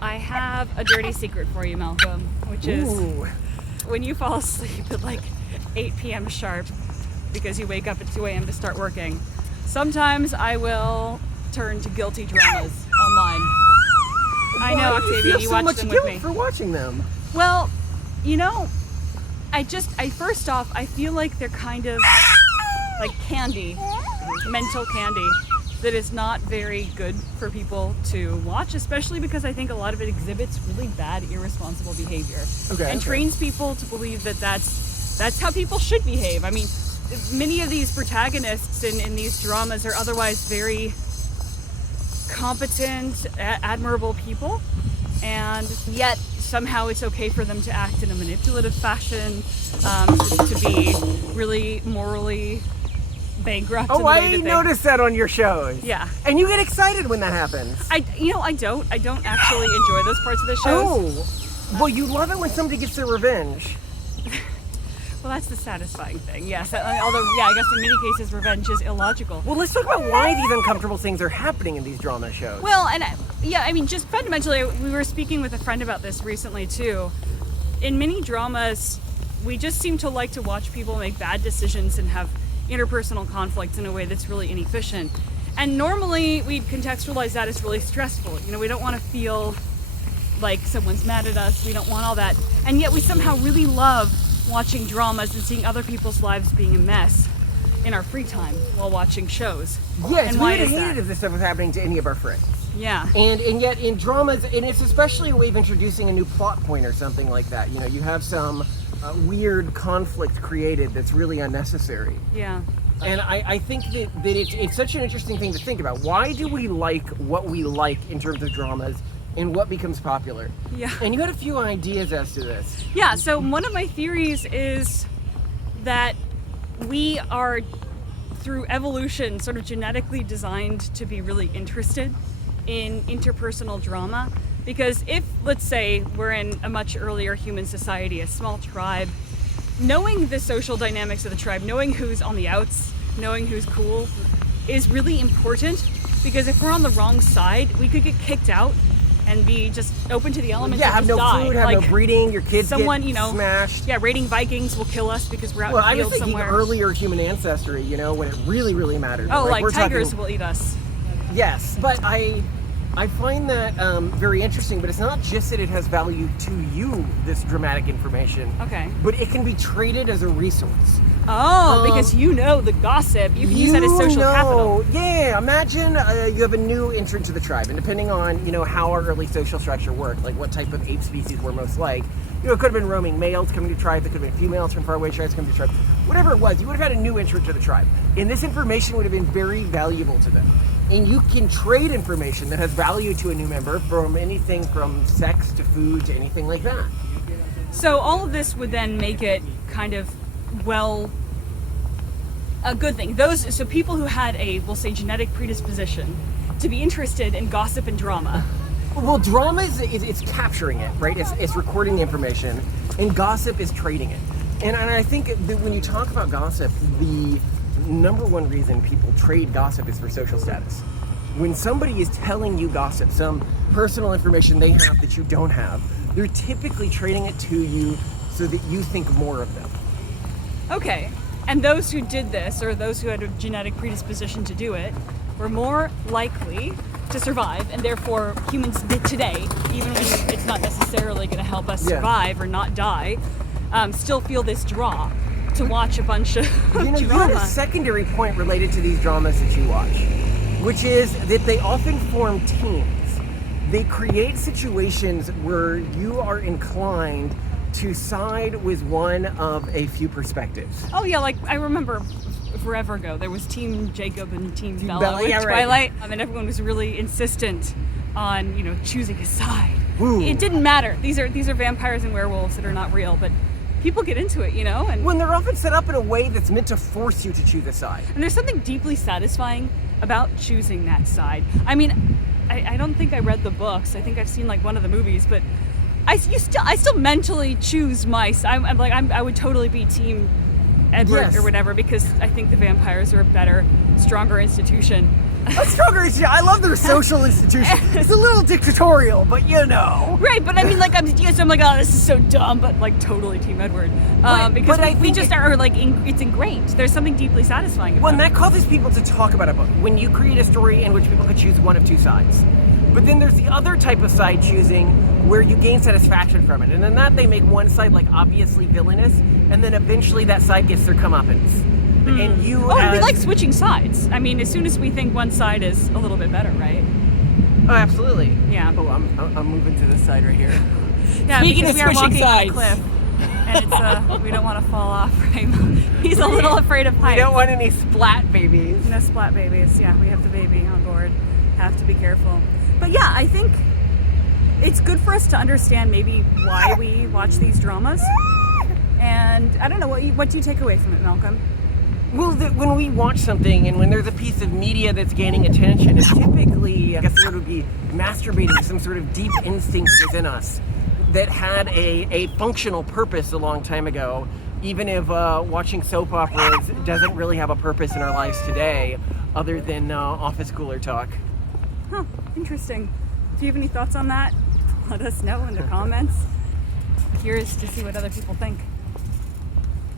I have a dirty secret for you, Malcolm, which is when you fall asleep at like 8 p.m. sharp because you wake up at 2 a.m. to start working, sometimes I will turn to guilty dramas online. I know, Octavia, you watch them with me. For watching them. Well, you know, I first off, I feel like they're kind of like candy, mental candy, that is not very good for people to watch, especially because I think a lot of it exhibits really bad, irresponsible behavior. And trains people to believe that that's how people should behave. I mean, many of these protagonists in these dramas are otherwise very competent, admirable people, and yet somehow it's okay for them to act in a manipulative fashion, to be really morally bankrupt. Oh, I noticed that on your shows. Yeah. And you get excited when that happens. I don't actually enjoy those parts of the shows. Oh, well, you love it when somebody gets their revenge. Well, that's the satisfying thing, yes. Although, yeah, I guess in many cases, revenge is illogical. Well, let's talk about why these uncomfortable things are happening in these drama shows. Well, and yeah, I mean, just fundamentally, we were speaking with a friend about this recently, too. In many dramas, we just seem to like to watch people make bad decisions and have interpersonal conflict in a way that's really inefficient. And normally, we'd contextualize that as really stressful. You know, we don't want to feel like someone's mad at us. We don't want all that. And yet we somehow really love watching dramas and seeing other people's lives being a mess in our free time while watching shows. Yes, and we would have hated if this stuff was happening to any of our friends. Yeah. And yet in dramas, and it's especially a way of introducing a new plot point or something like that. You know, you have some weird conflict created that's really unnecessary. Yeah. And I think that it's such an interesting thing to think about. Why do we like what we like in terms of dramas and what becomes popular? Yeah. And you had a few ideas as to this. Yeah, so one of my theories is that we are, through evolution, sort of genetically designed to be really interested in interpersonal drama. Because if, let's say, we're in a much earlier human society, a small tribe, knowing the social dynamics of the tribe, knowing who's on the outs, knowing who's cool, is really important. Because if we're on the wrong side, we could get kicked out and be just open to the elements. Yeah, and have just no die. food, have no breeding, your kids get smashed. Yeah, raiding Vikings will kill us because we're out in the field I was thinking earlier human ancestry, you know, when it really, really mattered. Oh, like tigers will eat us. Yes, but I find that very interesting, but it's not just that it has value to you, this dramatic information. Okay. But it can be traded as a resource. Oh, because you know the gossip. You can use that as social capital. Yeah, imagine you have a new entrant to the tribe, and depending on, you know, how our early social structure worked, like what type of ape species we're most like, you know, it could have been roaming males coming to the tribe, it could have been females from faraway tribes coming to the tribe. Whatever it was, you would have had a new entrant to the tribe. And this information would have been very valuable to them. And you can trade information that has value to a new member from anything from sex to food to anything like that. So all of this would then make it kind of, well, a good thing. So people who had a, we'll say, genetic predisposition to be interested in gossip and drama. Well, drama is capturing it, right? It's recording the information, and gossip is trading it. And I think that when you talk about gossip, the number one reason people trade gossip is for social status. When somebody is telling you gossip, some personal information they have that you don't have, they're typically trading it to you so that you think more of them. Okay. And those who did this, or those who had a genetic predisposition to do it, were more likely to survive, and therefore humans today, even when it's not necessarily going to help us survive or not die, still feel this draw to watch a bunch of drama. You have a secondary point related to these dramas that you watch, which is that they often form teams. They create situations where you are inclined to side with one of a few perspectives. Oh yeah, like I remember forever ago, there was Team Jacob and Team Bella with Twilight. I mean, everyone was really insistent on, you know, choosing a side. Ooh. It didn't matter. These are vampires and werewolves that are not real, but people get into it, you know? And when they're often set up in a way that's meant to force you to choose a side. And there's something deeply satisfying about choosing that side. I mean, I don't think I read the books. I think I've seen like one of the movies, but I still mentally choose my side. I would totally be Team Edward or whatever, because I think the vampires are a better, stronger institution. A stronger institution. I love their social institution. It's a little dictatorial, but you know. Right, but I mean, like, I'm like, oh, this is so dumb, but like totally Team Edward. Because we just are like, it's ingrained. There's something deeply satisfying about Well, and it. that causes people to talk about a book. When you create a story in which people could choose one of two sides. But then there's the other type of side choosing where you gain satisfaction from it. And in that they make one side like obviously villainous, and then eventually that side gets their comeuppance. And you and we like switching sides. I mean, as soon as we think one side is a little bit better, right? Oh, absolutely. Yeah. Oh, I'm moving to this side right here. Yeah, Speaking because of we are switching walking on a sides. cliff, and it's we don't want to fall off. Right? He's a little afraid of heights. We don't want any splat babies. No splat babies. Yeah, we have the baby on board. Have to be careful. But yeah, I think it's good for us to understand maybe why we watch these dramas. And I don't know, what do you take away from it, Malcolm? Well, when we watch something and when there's a piece of media that's gaining attention, it's typically, I guess the word would be masturbating some sort of deep instinct within us that had a functional purpose a long time ago, even if watching soap operas doesn't really have a purpose in our lives today other than office cooler talk. Huh, interesting. Do you have any thoughts on that? Let us know in the comments. Curious to see what other people think.